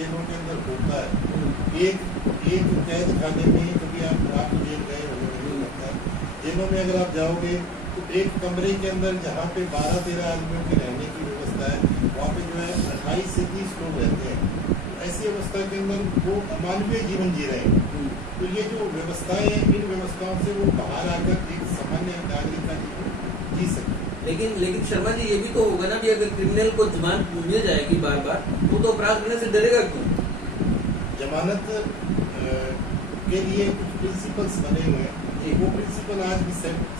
जेलों के अंदर होता है। एक कैद खाने में कभी आप जेल गए हो नहीं लगता है। जेलों में अगर आप जाओगे तो एक कमरे के अंदर जहाँ पे 12-13 आदमियों के रहने की व्यवस्था है, वहाँ पे जो है 28 से 30 लोग रहते हैं। ऐसी अवस्था के अंदर वो अमानवीय जीवन जी रहे हैं। तो ये जो व्यवस्थाएं हैं, इन व्यवस्थाओं से वो बाहर आकर एक सामान्य नागरिक का जीवन जी सकते हैं। लेकिन शर्मा जी, ये भी तो होगा ना कि अगर क्रिमिनल को जमानत मिल जाएगी बार बार तो अपराध करने से डरेगा क्यों? जमानत के लिए कुछ प्रिंसिपल्स बने हुए हैं। वो प्रिंसिपल आज भी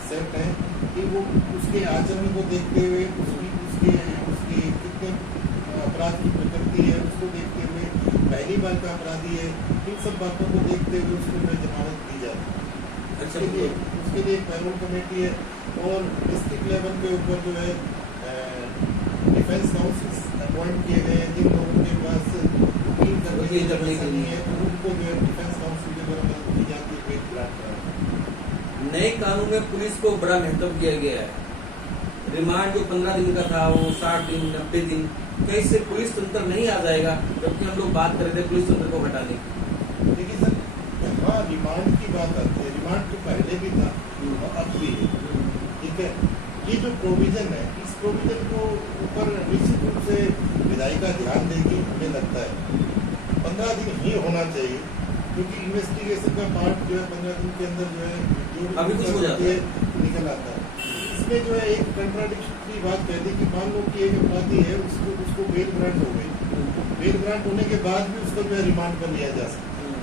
सेट है कि वो उसके आचरण को देखते हुए उसकी कितने अपराध की प्रकृति है उसको देखते हुए, पहली बार का अपराधी है, इन सब बातों को देखते हुए उसको जमानत दी जाती है। उसके लिए एक पैरोल कमेटी है और डिस्ट्रिक्ट लेवल के ऊपर जो है डिफेंस काउंसिल अपॉइंट किए गए हैं। जिन लोगों के पास वकील करने के लिए है तो उनको जो है डिफेंस काउंसिल के द्वारा मदद दी जाती है। नए कानून में पुलिस को बड़ा महत्व दिया गया है। रिमांड जो 15 दिन का था वो 60 दिन 90 दिन, क्या इससे पुलिस तंत्र नहीं आ जाएगा? जबकि हम लोग बात कर रहे थे पुलिस तंत्र को हटाने की। देखिए सर, यहाँ रिमांड की बात आती है, रिमांड तो पहले भी था और अब भी है। ठीक है, ये जो प्रोविजन है, इस प्रोविजन को ऊपर निश्चित रूप से विधायिका ध्यान देगी, हमें लगता है 15 दिन ही होना चाहिए, क्योंकि इन्वेस्टिगेशन का पार्ट जो है 15 दिन के अंदर जो है अभी कुछ हो जाता है, निकल आता है। इसमें जो है एक कंट्राडिक्शन की बात कह दी कि मान लो कि एक अपराधी है, उसको बेल ग्रांट हो गई, बेल ग्रांट होने के बाद भी उसको जो है रिमांड पर लिया जा सकता है।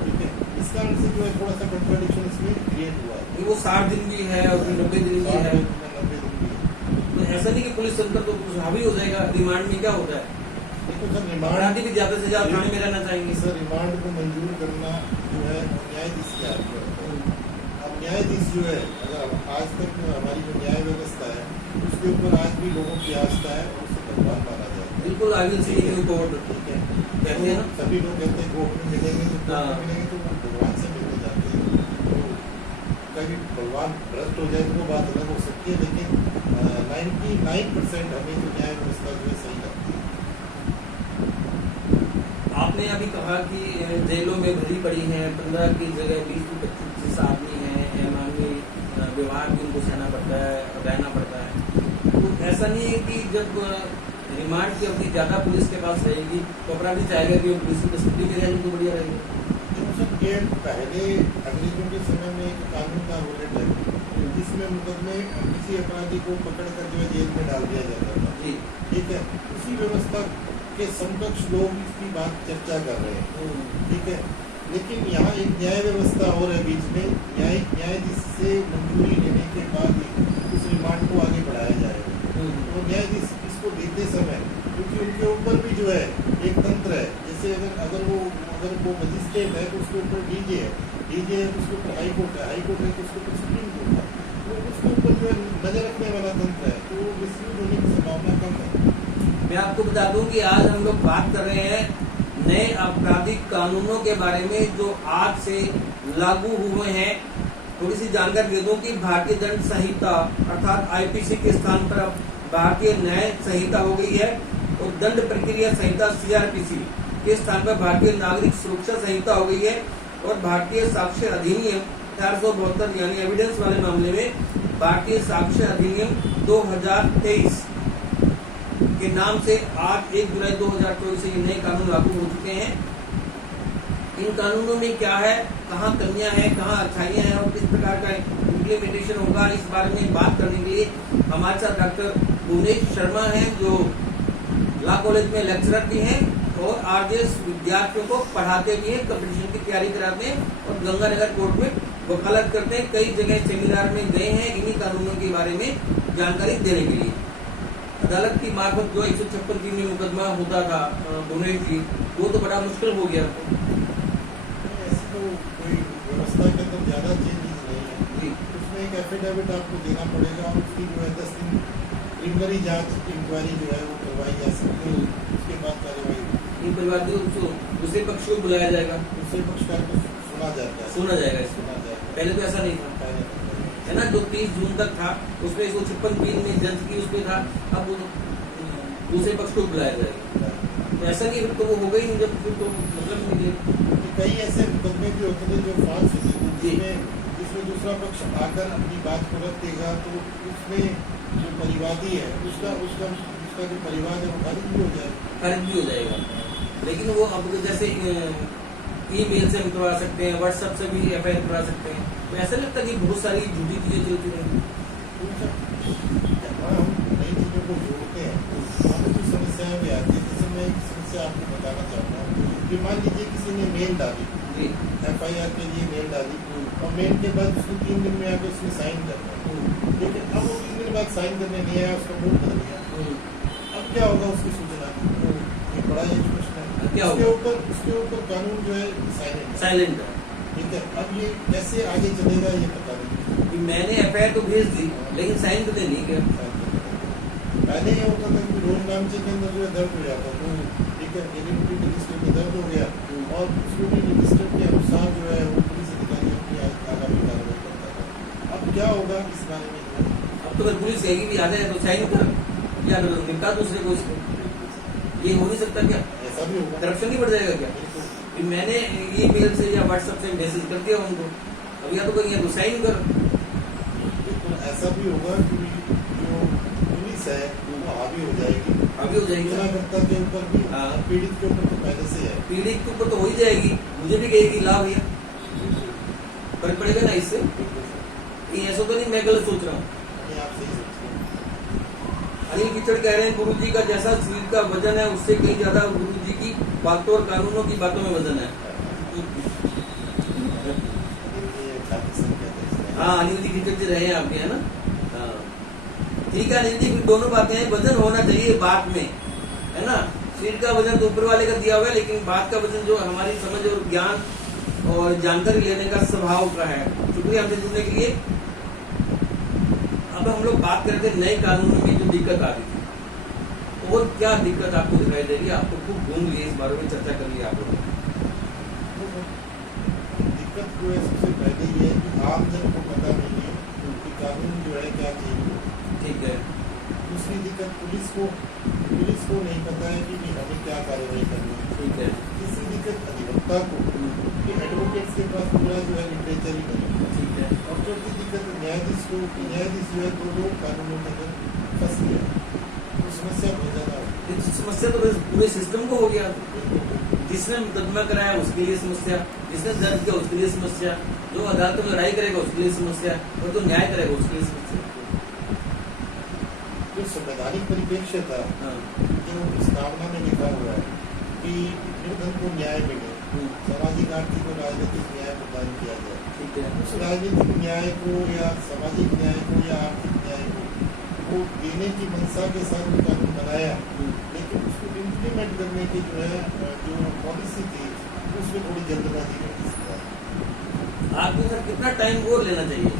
ठीक है, इस कारण से जो है थोड़ा सा कंट्राडिक्शन इसमें क्रिएट हुआ है। वो 60 दिन भी है और 90 दिन भी है। 90 दिन भी है। तो ऐसा नहीं कि पुलिस तंत्र तो हावी हो जाएगा। रिमांड में क्या होता है? देखो सर, रिमांड अपराधी भी ज्यादा से ज्यादा थाने में रहना चाहेंगे। सर, रिमांड को मंजूर करना जो है न्यायाधीश के हाथ में होता है। अब न्यायाधीश जो है, अगर आज तक हमारी जो न्याय व्यवस्था है उसके ऊपर आज भी लोगों की आस्था है और उसे भगवान माना जाता है। बिल्कुल, आगे से कोर्ट ठीक है, कहते हैं ना, सभी लोग कहते हैं कोर्ट में मिलेंगे तो वो भगवान से मिलने जाते हैं। तो कभी भगवान भ्रष्ट हो जाए तो वो बात अलग हो सकती है, लेकिन 99% हमें जो न्याय व्यवस्था जो है सही लगती है। आपने अभी कहा कि जेलों में भरी पड़ी है, 15 की जगह 20-25 आदमी है, मानवीय व्यवहार भी उनको सहना पड़ता है, रहना पड़ता है। तो ऐसा नहीं है कि जब रिमांड की अवधि ज्यादा पुलिस के पास रहेगी तो अपराधी चाहेगा कि वो पुलिस की कस्टडी में रहेगी तो बढ़िया रहेगा। ये पहले अंग्रेजों के समय में एक कानून था रोलेट एक्ट, जिसमें मुकदमे किसी अपराधी को पकड़कर जो है जेल में डाल दिया जाता था। जी, ठीक है, उसी व्यवस्था के समकक्ष लोग इसकी बात चर्चा कर रहे हैं। ठीक है, लेकिन यहाँ एक न्याय व्यवस्था और है बीच में, न्यायाधीश से मंजूरी लेने के बाद ही उस रिमांड को आगे बढ़ाया जाएगा। तो न्यायाधीश इसको देते समय, क्योंकि उनके ऊपर भी जो है एक तंत्र है, जैसे अगर वो मजिस्ट्रेट है तो उसके ऊपर डीजे है तो उसके ऊपर हाई कोर्ट है तो उसके ऊपर सुप्रीम कोर्ट है, तो उसके ऊपर जो है नजर रखने वाला तंत्र है, तो मिसयूज होने की संभावना कम है। मैं आपको बता दूं कि आज हम लोग बात कर रहे हैं नए आपराधिक कानूनों के बारे में जो आज से लागू हुए हैं। थोड़ी सी जानकारी दे दूं कि भारतीय दंड संहिता अर्थात आईपीसी के स्थान पर अब भारतीय न्याय संहिता हो गई है और दंड प्रक्रिया संहिता सीआरपीसी के स्थान पर भारतीय नागरिक सुरक्षा संहिता हो गई है और भारतीय साक्ष्य अधिनियम 1872 यानी एविडेंस वाले मामले में भारतीय साक्ष्य अधिनियम 2023 के नाम से आज 1 जुलाई 2024 से ये नए कानून लागू हो चुके हैं। इन कानूनों में क्या है, कहाँ कमियां हैं, कहाँ अच्छाइयां हैं और किस प्रकार का इम्प्लीमेंटेशन होगा, इस बारे में बात करने के लिए हमारे साथ डॉक्टर भुवनेश शर्मा हैं, जो लॉ कॉलेज में लेक्चरर भी हैं और आरजेएस विद्यार्थियों को पढ़ाते भी हैं, कंपटीशन की तैयारी कराते हैं और गंगानगर कोर्ट में वकालत करते हैं। कई जगह सेमिनार में गए हैं इन्हीं कानूनों के बारे में जानकारी देने के लिए। अदालत की मार्फत जो 156 में मुकदमा होता था भुवनेश जी, वो तो बड़ा मुश्किल हो गया। ऐसी तो कोई व्यवस्था के अंदर ज्यादा चेंजेस नहीं है जी। उसमें एक एफिडेविट आपको देना पड़ेगा और उसकी जो है 10 दिन प्रिलिमिनरी जांच इंक्वायरी जो है वो करवाई जा सकती है, उसके बाद कार्रवाई दूसरे पक्ष को बुलाया जाएगा, दूसरे पक्षकार को सुना जाएगा इसमें। पहले तो ऐसा नहीं था, है ना, जो 30 जून तक था उसमें 156 में जज की उसमें था, अब दूसरे पक्ष को बुलाया जाएगा। ऐसा नहीं, फिर तो वो हो गई नहीं, जब फिर तो मतलब नहीं है। कई ऐसे मुकदमे भी होते थे जो फांस होते थे, जी। जिसमें दूसरा पक्ष आकर अपनी बात को रख देगा, तो उसमें जो परिवादी है उसका उसका उसका जो परिवार है वो खारिज भी हो जाएगा। खारिज भी हो जाएगा। लेकिन वो अब जैसे ईमेल से हम करवा सकते हैं, व्हाट्सएप से भी एफआईआर करवा सकते हैं, तो ऐसा लगता है कि बहुत सारी झूठी चीजें चलती रहेंगी। जहाँ हम नई चीज़ों को जोड़ते हैं वहाँ पर कुछ समस्याएं भी आती है। जैसे मैं एक समस्या आपको बताना चाहता हूँ कि मान लीजिए किसी ने मेल डाली, जी। एफआईआर के लिए मेल डाली, और मेल के बाद उसने 3 दिन में आकर उसने साइन करना है, लेकिन अब वो 3 दिन बाद साइन करने नहीं आया, उसका मूड बदल गया। अब क्या होगा उसकी सूचना की? ये बड़ा ही प्रश्न है। क्या होगा? उसके ऊपर कानून जो है साइलेंट है। ठीक है। अब ये कैसे आगे चलेगा ये पता नहीं। कि मैंने एफआईआर तो भेज दी, लेकिन साइन तो नहीं किया। पहले ये होता था कि रोज नामचे के अंदर जो है दर्ज हो जाता था, ठीक है, एलिजिबिलिटी रजिस्टर में दर्ज हो गया, और उसमें भी रजिस्टर के अनुसार जो है वो पुलिस अधिकारी अपनी आगामी कार्रवाई करता था। अब क्या होगा इस बारे में? अब तो फिर पुलिस कहेगी भी आ जाए तो साइन कर, या फिर निपटा दूसरे को इसको। ये हो नहीं सकता क्या? ऐसा भी होगा। करप्शन नहीं बढ़ जाएगा क्या? कि मैंने ईमेल से या व्हाट्सएप से मैसेज कर दिया उनको, अब या तो कहीं तो साइन कर। तो ऐसा भी होगा कि जो पुलिस है वो हावी हो जाएगी, अभी हो जाएगी ना, सूचनाकर्ता के ऊपर भी, हाँ। पीड़ित के ऊपर तो पहले से है। पीड़ित के ऊपर तो हो ही जाएगी, मुझे भी कहेगी ला भैया, फर्क पड़ेगा ना इससे। कि ऐसा तो नहीं मैं गलत सोच रहा हूँ। ये आप सही सोचते हैं। अनिल किचड़ कह रहे हैं गुरु जी का जैसा शरीर का वजन है उससे कहीं ज्यादा गुरु जी की बातों और कानूनों की बातों में वजन है। ये काफी संख्या है इसमें। हाँ, अनिल जी किचड़ जी रहे हैं आपके, है ना? हाँ, ठीक है अनिल जी, फिर दोनों बातें हैं, वजन होना चाहिए बात में, है ना? शरीर का वजन तो ऊपर वाले का दिया हुआ है, लेकिन बात का वजन जो हमारी समझ और ज्ञान और जानकारी लेने का स्वभाव का है। शुक्रिया हमसे जुड़ने के लिए। अब हम लोग बात करते हैं नए कानून में जो दिक्कत आ रही थी, और क्या दिक्कत आपको दिखाई दे रही है? आपको खूब ढूंढ लिए, इस बारे में चर्चा कर ली आप लोगों ने। दिक्कत जो है सबसे पहले ये है कि आम जन को पता नहीं है कि कानून जो है क्या चीज है। ठीक है। दूसरी दिक्कत पुलिस को नहीं पता है कि हमें क्या कार्रवाई करनी है। ठीक है। तीसरी दिक्कत अधिवक्ता को कि एडवोकेट्स के पास पूरा जो है लिटरेचर ही नहीं है। ठीक है। और चौथी दिक्कत न्यायाधीश को कि न्यायाधीश जो है तो लोग कानूनों के अंदर फंस गया, तो समस्या बहुत ज्यादा है। इस समस्या तो पूरे सिस्टम को हो गया। जिसने मुकदमा कराया उसके लिए समस्या, जिसने दर्ज किया उसके लिए समस्या, जो अदालत में लड़ाई करेगा उसके लिए समस्या, और जो न्याय करेगा उसके लिए समस्या। जो संवैधानिक परिप्रेक्ष्य था, हाँ। जो इस कामना में लिखा हुआ है कि निर्धन को न्याय मिले, सामाजिक आर्थिक और राजनीतिक न्याय प्रदान किया जाए। ठीक है। उस राजनीतिक न्याय को या सामाजिक न्याय को या आर्थिक न्याय को वो देने की मंशा के साथ वो कानून बनाया, लेकिन उसको इम्प्लीमेंट करने की जो है जो पॉलिसी थी उसमें थोड़ी जल्दबाजी में किसी का। आपको सर कितना टाइम और लेना चाहिए?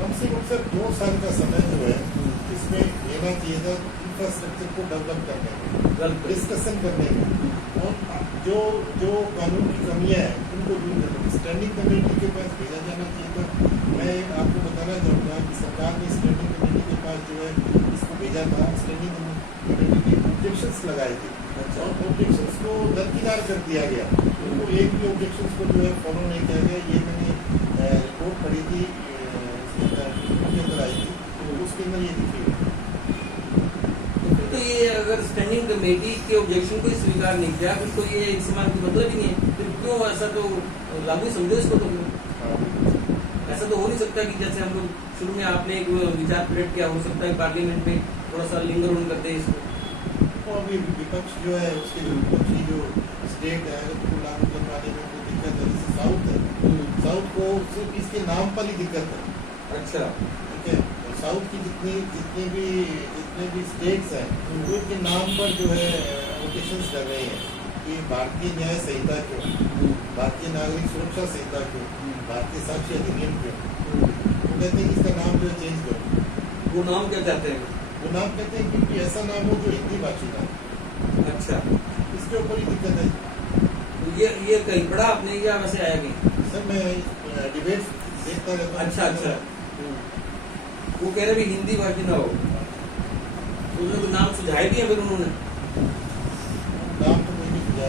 कम से कम सर 2 साल का समय जो है इसमें लेना चाहिए था, इंफ्रास्ट्रक्चर को डेवलप करने में, डिस्कशन करने में, और जो कानून की कमियां हैं उनको दूर करने में स्टैंडिंग कमेटी के पास भेजा जाना चाहिए था। मैं आपको बताना चाहूँगा कि सरकार ने स्टैंडिंग कमेटी के पास जो है इसको भेजा था। स्टैंडिंग कमेटी ने ऑब्जेक्शंस लगाए थे, और ऑब्जेक्शंस को दरकिनार कर दिया गया। उनको एक भी ऑब्जेक्शंस को जो है फॉलो नहीं किया गया। ये मैंने रिपोर्ट पढ़ी थी, के अंदर आई थी, तो उसके अंदर ये दिखी है। तो ये अगर स्टैंडिंग कमेटी के ऑब्जेक्शन को ही स्वीकार नहीं किया, फिर तो ये इस सवाल की मतलब ही नहीं है। फिर क्यों ऐसा तो लागू समझो इसको? तो ऐसा तो हो नहीं सकता कि जैसे हम लोग शुरू में आपने एक विचार प्रकट किया, हो सकता है पार्लियामेंट में थोड़ा सा लिंगर ऑन करते हैं इसको। तो अभी विपक्ष जो है उसके जो विपक्षी जो स्टेट है उसको लागू करवाने में कोई दिक्कत है। जैसे साउथ है, साउथ को सिर्फ इसके नाम पर ही दिक्कत है। अच्छा। ठीक है। साउथ की जितने भी स्टेट्स हैं वो इनके नाम पर जो है वोकेशंस कर रहे हैं कि भारतीय न्याय संहिता क्यों, भारतीय नागरिक सुरक्षा संहिता क्यों, भारतीय साक्ष्य अधिनियम क्यों। वो कहते हैं कि इसका नाम जो है चेंज करो। वो नाम क्या चाहते हैं? वो नाम कहते हैं कि ऐसा नाम हो जो हिंदी भाषी का। अच्छा, इसके ऊपर ही दिक्कत है। ये कहीं पढ़ा आपने या वैसे आया कहीं? सर मैं डिबेट देखता रहता हूँ। अच्छा अच्छा। वो कह रहे भी हिंदी भाषी ना हो, तो उन्होंने नाम सुझाए दिया फिर उन्होंने।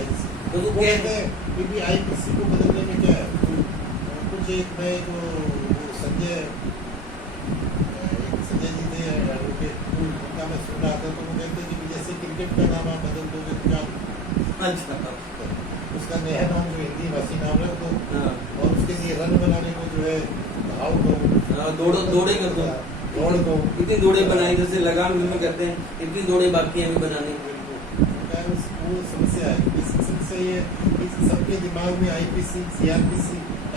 IPC तो वो क्या कहते हैं क्योंकि IPC को बदलने में क्या है, कुछ एक मैं वो संजय जी थे एडवोकेट, उनका मैं सुन रहा था, तो वो कहते हैं कि जैसे क्रिकेट का नाम आप बदल दोगे तो क्या, अच्छा उसका नया नाम जो हिंदी भाषी नाम रख दो, हाँ, और उसके लिए रन बनाने को जो है धाव दो, दौड़े कर दो, दौड़ दो, इतनी दौड़े बनाई, जैसे लगान फिल्म में कहते हैं इतनी दौड़े बाकी हैं अभी बनाने। वो समस्या है। इस समस्या ये कि सबके दिमाग में IPC CRPC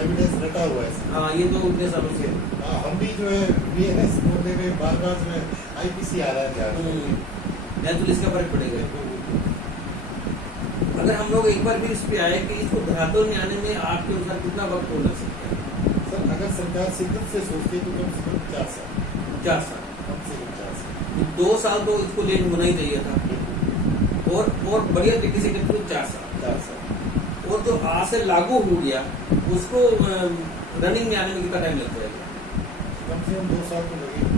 एविडेंस रटा हुआ है। हाँ, ये तो उतने सालों से है। हाँ, हम भी जो है VNS बोलने में बार बार जो है IPC आ रहा है ध्यान में। नहीं तो इसका फर्क पड़ेगा। अगर हम लोग एक बार भी इस पे आए कि इसको धरातल में आने में आपके अनुसार कितना वक्त हो लग सकता है? सर अगर सरकार शिद्दत से सोचती तो कम से कम 4 साल, 4 साल, कम से कम 4 साल। 2 साल तो इसको लेट होना ही चाहिए था, और बढ़िया तरीके से करते तो 4 साल। 4 साल और जो आज से लागू हो गया उसको रनिंग में आने में कितना टाइम लग जाएगा? कम से कम 2 साल तो लगेगा।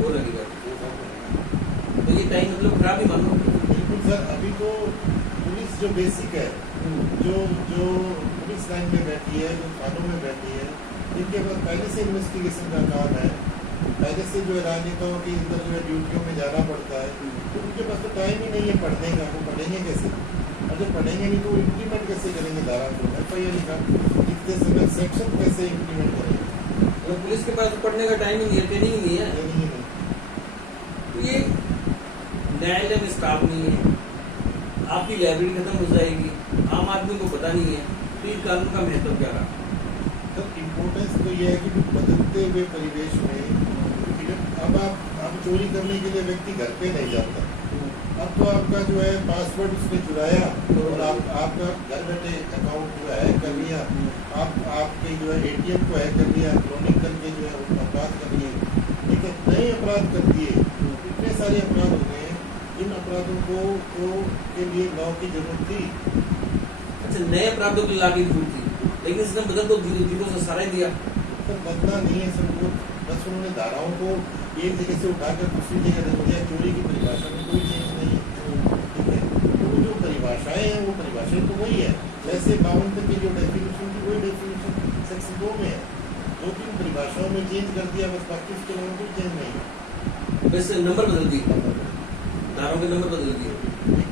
वो लगेगा। 2 साल तो लगेगा। तो ये टाइम मतलब खराब ही मानो। बिल्कुल सर, अभी तो पुलिस जो बेसिक है, जो पुलिस लाइन में बैठी है, जो थानों में बैठी है, इनके पास पहले से इन्वेस्टिगेशन का काम है, पहले से जो है राजनेताओं के अंदर जो है ड्यूटियों में जाना पड़ता है, तो उनके पास तो टाइम ही नहीं है पढ़ने का। वो पढ़ेंगे कैसे? और जब पढ़ेंगे नहीं तो इम्प्लीमेंट कैसे करेंगे धारा को? FIR लिखते समय सेक्शन कैसे इम्प्लीमेंट करेंगे? तो पुलिस के पास पढ़ने का टाइम ही नहीं है, ट्रेनिंग ही नहीं है। नहीं। तो ये न्यायालय में स्टाफ नहीं है, आपकी लाइब्रेरी खत्म हो जाएगी, आम आदमी को पता नहीं है, तो इन कानून का महत्व क्या रहा? तो इम्पोर्टेंस तो ये है कि बदलते हुए परिवेश में अब चोरी करने के लिए व्यक्ति घर पे नहीं जाता। अब तो आपका जो है पासवर्ड उसने चुराया और आपका घर बैठे अकाउंट जो है कर लिया, आपके जो है ATM को हैक कर लिया, क्लोनिंग करके जो है अपराध कर लिए, ठीक है, नए अपराध कर दिए, इतने सारे अपराध हो गए। इन अपराधों को के लिए लॉ की जरूरत थी। अच्छा, नए अपराधों की लागू जरूरत थी, लेकिन इसने बदल तो जीरो से सारा ही दिया। तो बदला नहीं है सबको, बस उन्होंने धाराओं को एक जगह से उठाकर दूसरी जगह रख दिया। चोरी की परिभाषा में कोई चेंज नहीं है, ठीक है। तो जो परिभाषाएं हैं वो परिभाषाएं तो वही है, जैसे 52 तक की जो डेफिनेशन थी वही डेफिनेशन सेक्शन 2 में है। 2-3 परिभाषाओं में चेंज कर दिया बस, बाकी उसके अलावा कोई चेंज नहीं है। वैसे नंबर बदल दिए, धाराओं के नंबर बदल दिए।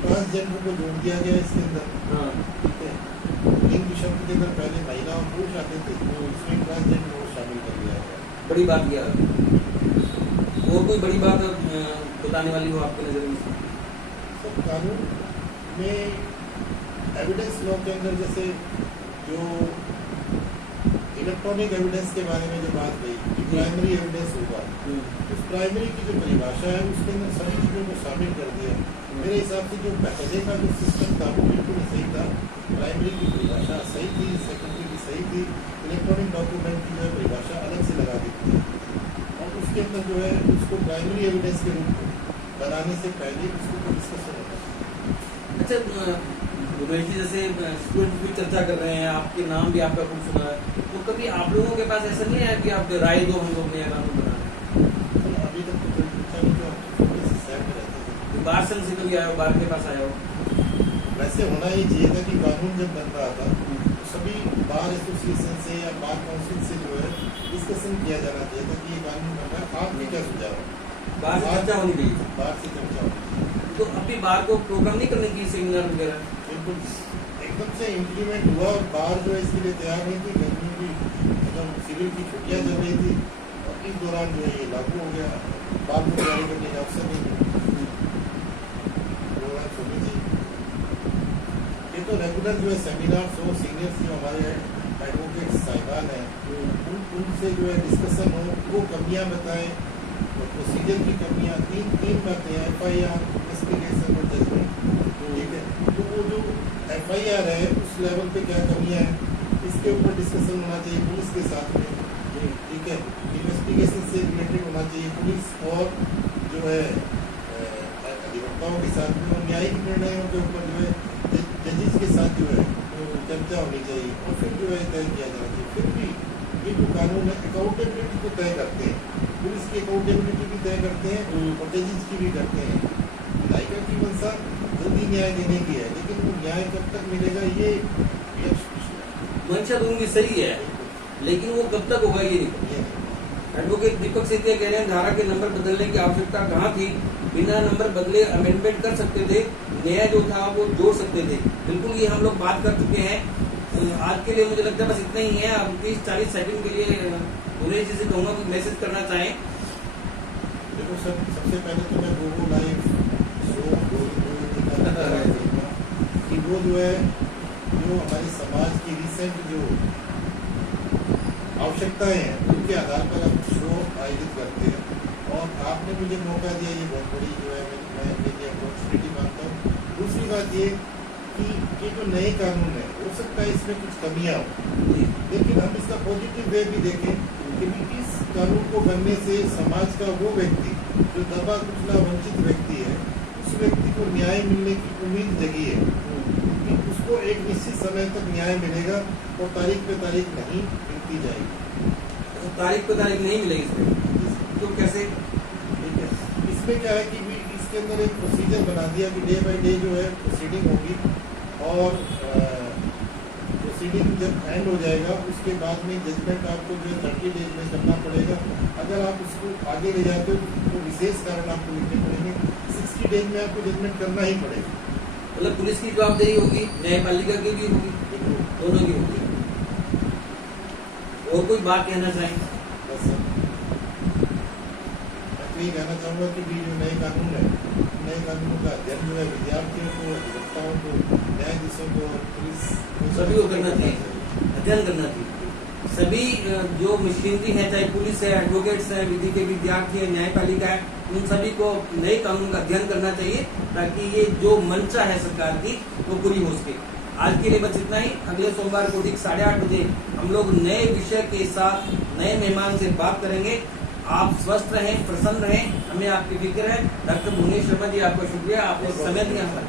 ट्रांसजेंडर को जोड़ दिया गया इसके अंदर, हाँ, ठीक है। लिंग शब्द के अंदर पहले महिला और पुरुष आते थे, उसमें ट्रांसजेंडर को शामिल कर दिया गया। बड़ी बात किया। और कोई बड़ी बात बताने वाली हो आपकी नजर में? तो कानून में एविडेंस लॉ के अंदर जैसे जो इलेक्ट्रॉनिक एविडेंस के बारे में जो बात गई कि प्राइमरी एविडेंस होगा, उस प्राइमरी की जो परिभाषा है उसके अंदर सभी चीज़ों को शामिल कर दिया। मेरे हिसाब से जो पहले का जो सिस्टम था वो बिल्कुल सही था, प्राइमरी की परिभाषा सही थी, सेकेंडरी की सही थी, इलेक्ट्रॉनिक डॉक्यूमेंट की जो है परिभाषा अलग से लगा दी थी, और उसके अंदर जो है उसको प्राइमरी एविडेंस के रूप में बनाने से पहले उसको कोई डिस्कशन होता है। अच्छा, उमेश जी जैसे स्टूडेंट भी चर्चा कर रहे हैं, आपके नाम भी आपका खूब सुना है, तो कभी आप लोगों के पास ऐसा नहीं है कि आप राय दो, हम लोग नया कानून बना? अभी तक तो कोई पूछा नहीं, तो शहर में रहते थे। बार संघ से कभी आया हो, बार के पास आया हो? वैसे होना ही चाहिए था कि कानून जब बन रहा था तो सभी बार एसोसिएशन से या बार काउंसिल से जो है डिस्कशन किया जाना चाहिए था कि ये कानून बन रहा है, आपने क्या सुझाव है? बार से चर्चा होनी चाहिए। बार से चर्चा होनी चाहिए। तो अभी बार को प्रोग्राम नहीं करने की, सेमिनार वगैरह? बिल्कुल एकदम से इम्प्लीमेंट हुआ और बार जो है इसके लिए तैयार नहीं थी, गर्मी की मतलब सिविल की छुट्टियाँ चल रही थी, और इस दौरान जो है ये लागू हो गया। बार को तैयारी करने का अवसर नहीं मिला, प्रोग्राम होनी चाहिए। ये तो रेगुलर जो है सेमिनार्स हो, सीनियर्स जो हमारे एडवोकेट साहिबान हैं उनसे जो है डिस्कशन हो, वो कमियाँ बताएं, प्रोसीजर की कमियाँ, तीन बातें हैं, FIR, इन्वेस्टिगेशन और जजमेंट, ठीक है। तो वो जो FIR है उस लेवल पे क्या कमियाँ हैं इसके ऊपर डिस्कशन होना चाहिए पुलिस के साथ में, ठीक है। इन्वेस्टिगेशन से रिलेटेड होना चाहिए पुलिस और जो है अधिवक्ताओं के साथ में, और न्यायिक निर्णयों के ऊपर जो है जजेस के साथ जो है चर्चा होनी चाहिए, और फिर जो है तय किया जाना चाहिए। फिर भी ये जो कानून है अकाउंटेबिलिटी को तय करते हैं, पुलिस की अकाउंटेबिलिटी भी तय करते हैं और जजेस की भी करते हैं, विधायिका की मंशा जल्दी न्याय देने की है, लेकिन वो न्याय कब तक मिलेगा ये मंशा तो उनकी सही है, लेकिन वो कब तक होगा ये नहीं। एडवोकेट दीपक सेतिया कह रहे हैं धारा के नंबर बदलने की आवश्यकता कहाँ थी, बिना नंबर बदले अमेंडमेंट कर सकते थे, नया जो था वो जोड़ सकते थे। बिल्कुल ये हम लोग बात कर चुके हैं। आज के लिए मुझे लगता है बस इतना ही है। अब 30-40 सेकंड के लिए उमेश जी से कहूँगा कि मैसेज करना चाहें। देखो सर, सबसे पहले तो मैं वो लाइव शो कि वो जो है, जो हमारे समाज की रिसेंट जो आवश्यकताएं हैं उनके आधार पर हम शो आयोजित करते हैं, और आपने मुझे मौका दिया, ये बहुत बड़ी जो है मैं मेरी अपॉर्चुनिटी मानता हूँ। दूसरी बात ये कि ये जो नए कानून है, हो सकता है इसमें कुछ कमियां हो, लेकिन हम इसका पॉजिटिव वे भी देखें कि इस कानून को बनने से समाज का वो व्यक्ति जो दबा कुचला वंचित व्यक्ति है, उस व्यक्ति को न्याय मिलने की उम्मीद जगी है कि उसको एक निश्चित समय तक न्याय मिलेगा और तारीख पे तारीख नहीं मिलती जाएगी। तो तारीख पे तारीख नहीं मिलेगी इसमें, तो कैसे? ठीक है, इसमें क्या है कि भी इसके अंदर एक प्रोसीजर बना दिया कि डे बाय डे जो है प्रोसीडिंग होगी, और प्रोसीडिंग जब एंड हो जाएगा उसके बाद में जजमेंट आपको जो है 30 डेज में करना पड़ेगा। अगर आप उसको आगे ले जाते हो तो विशेष कारण आपको लिखने पड़ेंगे, 60 डेज में आपको जजमेंट करना ही पड़ेगा। मतलब पुलिस की जवाबदेही होगी, न्यायपालिका की भी होगी, दोनों की होगी। और कोई बात कहना चाहेंगे? बस सर, मैं तो ये कहना चाहूँगा कि भी जो नए कानून है, नए कानूनों का अध्ययन जो है विद्यार्थियों को, अधिवक्ताओं को, न्यायाधीशों को, पुलिस सभी को करना चाहिए, अध्ययन करना चाहिए। सभी जो मशीनरी है, चाहे पुलिस है, एडवोकेट्स है, विधि के विद्यार्थी है, न्यायपालिका है, उन सभी को नए कानून का अध्ययन करना चाहिए, ताकि ये जो मंशा है सरकार की वो पूरी हो सके। आज के लिए बस इतना ही। अगले सोमवार को ठीक 8:30 बजे हम लोग नए विषय के साथ नए मेहमान से बात करेंगे। आप स्वस्थ रहें, प्रसन्न रहें, हमें आपकी फिक्र है। डॉक्टर भुवनेश शर्मा जी, आपका शुक्रिया, आपने समय दिया हमारा।